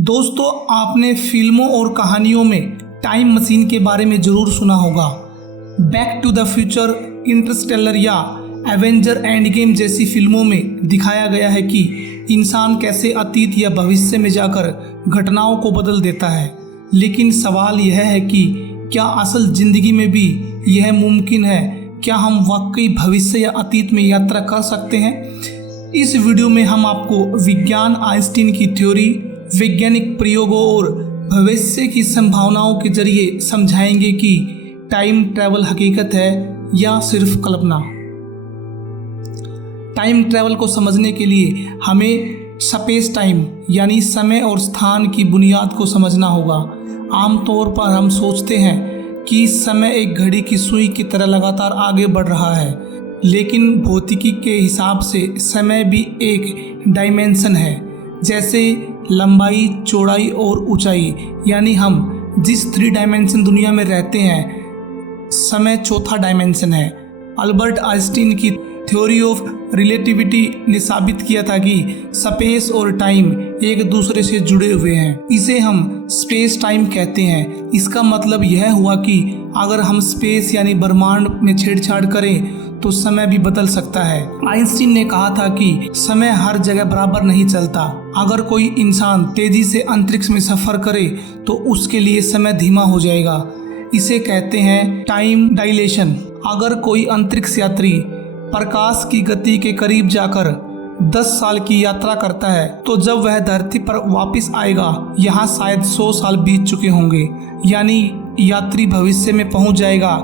दोस्तों, आपने फिल्मों और कहानियों में टाइम मशीन के बारे में जरूर सुना होगा। Back to the future, interstellar या एवेंजर एंड गेम जैसी फिल्मों में दिखाया गया है कि इंसान कैसे अतीत या भविष्य में जाकर घटनाओं को बदल देता है। लेकिन सवाल यह है कि क्या असल जिंदगी में भी यह मुमकिन है? क्या हम वाकई भविष्य या अतीत में यात्रा कर सकते हैं? इस वीडियो में हम आपको विज्ञान, आइंस्टीन की थ्योरी, वैज्ञानिक प्रयोगों और भविष्य की संभावनाओं के जरिए समझाएंगे कि टाइम ट्रैवल हकीकत है या सिर्फ कल्पना। टाइम ट्रैवल को समझने के लिए हमें स्पेस टाइम यानी समय और स्थान की बुनियाद को समझना होगा। आमतौर पर हम सोचते हैं कि समय एक घड़ी की सुई की तरह लगातार आगे बढ़ रहा है, लेकिन भौतिकी के हिसाब से समय भी एक डायमेंशन है, जैसे लंबाई, चौड़ाई और ऊंचाई। यानी हम जिस 3 डायमेंशन दुनिया में रहते हैं, समय चौथा डायमेंशन है। अल्बर्ट आइंस्टीन की थ्योरी ऑफ रिलेटिविटी ने साबित किया था कि स्पेस और टाइम एक दूसरे से जुड़े हुए हैं। इसे हम स्पेस टाइम कहते हैं। इसका मतलब यह हुआ कि अगर हम स्पेस यानी ब्रह्मांड में छेड़छाड़ करें तो समय भी बदल सकता है। आइंस्टीन ने कहा था कि समय हर जगह बराबर नहीं चलता। अगर कोई इंसान तेजी से अंतरिक्ष में सफर करे तो उसके लिए समय धीमा हो जाएगा। इसे कहते हैं टाइम डायलेशन। अगर कोई अंतरिक्ष यात्री प्रकाश की गति के करीब जाकर 10 साल की यात्रा करता है तो जब वह धरती पर वापस आएगा, यहाँ शायद 100 साल बीत चुके होंगे। यानी यात्री भविष्य में पहुंच जाएगा।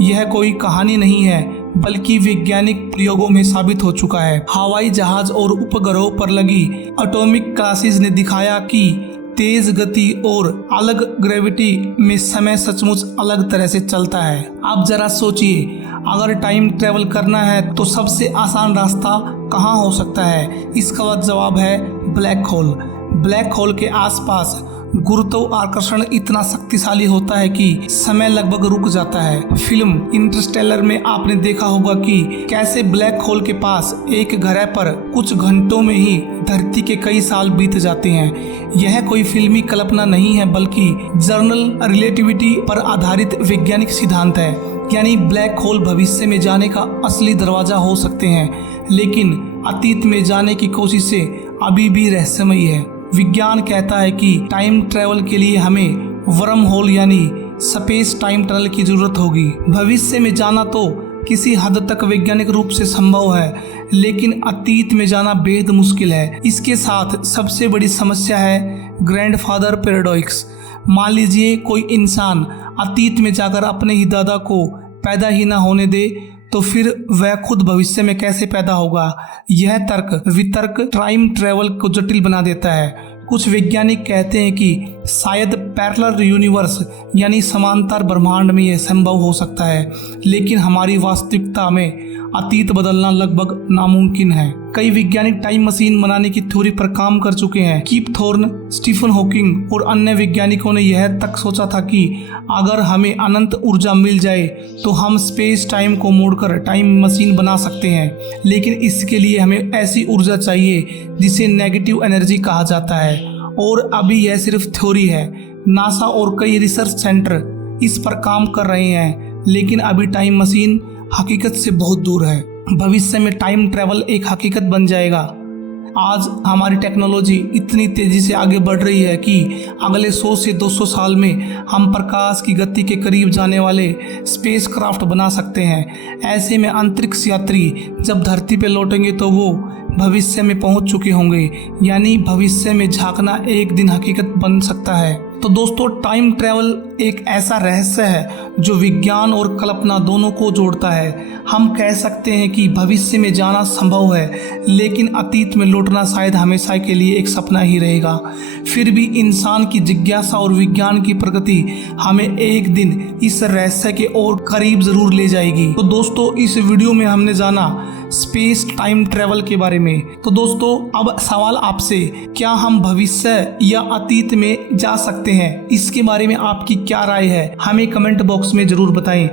यह कोई कहानी नहीं है, बल्कि वैज्ञानिक प्रयोगों में साबित हो चुका है। हवाई जहाज और उपग्रहों पर लगी एटॉमिक क्लॉक्स ने दिखाया कि तेज गति और अलग ग्रेविटी में समय सचमुच अलग तरह से चलता है। अब जरा सोचिए, अगर टाइम ट्रेवल करना है तो सबसे आसान रास्ता कहाँ हो सकता है? इसका जवाब है ब्लैक होल। ब्लैक होल के आसपास गुरुत्वाकर्षण इतना शक्तिशाली होता है कि समय लगभग रुक जाता है। फिल्म इंटरस्टेलर में आपने देखा होगा कि कैसे ब्लैक होल के पास एक ग्रह पर कुछ घंटों में ही धरती के कई साल बीत जाते हैं। यह कोई फिल्मी कल्पना नहीं है, बल्कि जनरल रिलेटिविटी पर आधारित वैज्ञानिक सिद्धांत है। यानी ब्लैक होल भविष्य में जाने का असली दरवाजा हो सकते हैं, लेकिन अतीत में जाने की कोशिशें अभी भी रहस्यमयी है। विज्ञान कहता है कि टाइम ट्रैवल के लिए हमें वर्म होल यानी स्पेस टाइम टनल की जरूरत होगी। भविष्य में जाना तो किसी हद तक वैज्ञानिक रूप से संभव है, लेकिन अतीत में जाना बेहद मुश्किल है। इसके साथ सबसे बड़ी समस्या है ग्रैंडफादर पैराडॉक्स। मान लीजिए कोई इंसान अतीत में जाकर अपने ही दादा को पैदा ही ना होने दे, तो फिर वह खुद भविष्य में कैसे पैदा होगा? यह तर्क वितर्क टाइम ट्रैवल को जटिल बना देता है। कुछ वैज्ञानिक कहते हैं कि शायद पैरेलल यूनिवर्स यानी समांतर ब्रह्मांड में यह संभव हो सकता है, लेकिन हमारी वास्तविकता में अतीत बदलना लगभग नामुमकिन है। कई वैज्ञानिक टाइम मशीन बनाने की थ्योरी पर काम कर चुके हैं। कीप थॉर्न, स्टीफन हॉकिंग और अन्य वैज्ञानिकों ने यह तक सोचा था कि अगर हमें अनंत ऊर्जा मिल जाए तो हम स्पेस टाइम को मोड़कर टाइम मशीन बना सकते हैं। लेकिन इसके लिए हमें ऐसी ऊर्जा चाहिए जिसे नेगेटिव एनर्जी कहा जाता है, और अभी यह सिर्फ थ्योरी है। नासा और कई रिसर्च सेंटर इस पर काम कर रहे हैं, लेकिन अभी टाइम मशीन हकीकत से बहुत दूर है। भविष्य में टाइम ट्रैवल एक हकीकत बन जाएगा। आज हमारी टेक्नोलॉजी इतनी तेजी से आगे बढ़ रही है कि अगले 100 से 200 साल में हम प्रकाश की गति के करीब जाने वाले स्पेस क्राफ्ट बना सकते हैं। ऐसे में अंतरिक्ष यात्री जब धरती पर लौटेंगे तो वो भविष्य में पहुंच चुके होंगे। यानी भविष्य में झांकना एक दिन हकीकत बन सकता है। तो दोस्तों, टाइम ट्रैवल एक ऐसा रहस्य है जो विज्ञान और कल्पना दोनों को जोड़ता है। हम कह सकते हैं कि भविष्य में जाना संभव है, लेकिन अतीत में लौटना शायद हमेशा के लिए एक सपना ही रहेगा। फिर भी इंसान की जिज्ञासा और विज्ञान की प्रगति हमें एक दिन इस रहस्य के और करीब जरूर ले जाएगी। तो दोस्तों, इस वीडियो में हमने जाना स्पेस टाइम ट्रैवल के बारे में। तो दोस्तों, अब सवाल आपसे, क्या हम भविष्य या अतीत में जा सकते हैं? इसके बारे में आपकी क्या राय है? हमें कमेंट बॉक्स में जरूर बताएं।